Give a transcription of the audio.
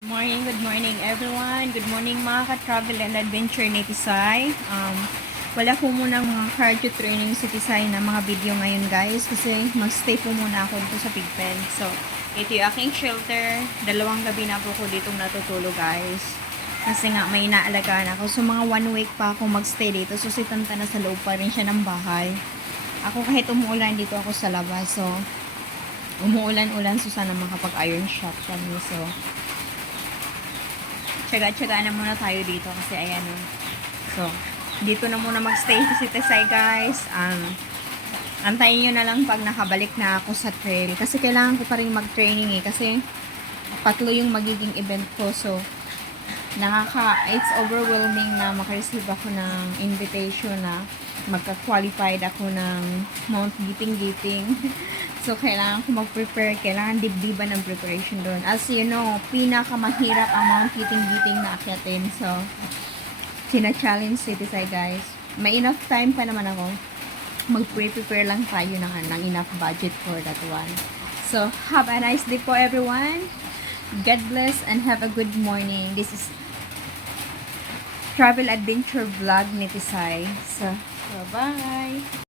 Good morning everyone. Good morning mga ka-travel and adventure ni Tisay. Wala po munang mga cardio training si Tisay na mga video ngayon guys kasi magstay po muna ako dito sa Pigpen. So, ito yung aking shelter. 2 gabi na po ko dito natutulog guys. Kasi nga may inaalagaan ako. So, mga 1 week pa ako magstay dito. So, si Tanta na sa loob pa rin siya ng bahay. Ako kahit umuulan dito ako sa labas. So, umuulan-ulan so sana makapag-iron shop kami. So, tsaga-tsaga na muna tayo dito kasi ayan o. So, dito na muna magstay si Tesay guys. Antayin nyo na lang pag nakabalik na ako sa trail. Kasi kailangan ko pa rin mag-training eh. Kasi 3 yung magiging event ko. So, it's overwhelming na makareceive ako ng invitation na magka-qualified ako ng Mount Giting-Giting. So, kailangan ko mag-prepare. Kailangan dibdiban ng preparation doon. As you know, pinakamahirap ang Mount Giting-Giting na akyatin. So, sina-challenge City Side guys. May enough time pa naman ako. Mag-prepare lang tayo ng enough budget for that one. So, have a nice day po everyone. God bless and have a good morning. This is Travel Adventure Vlog ni Tisay. So, bye-bye!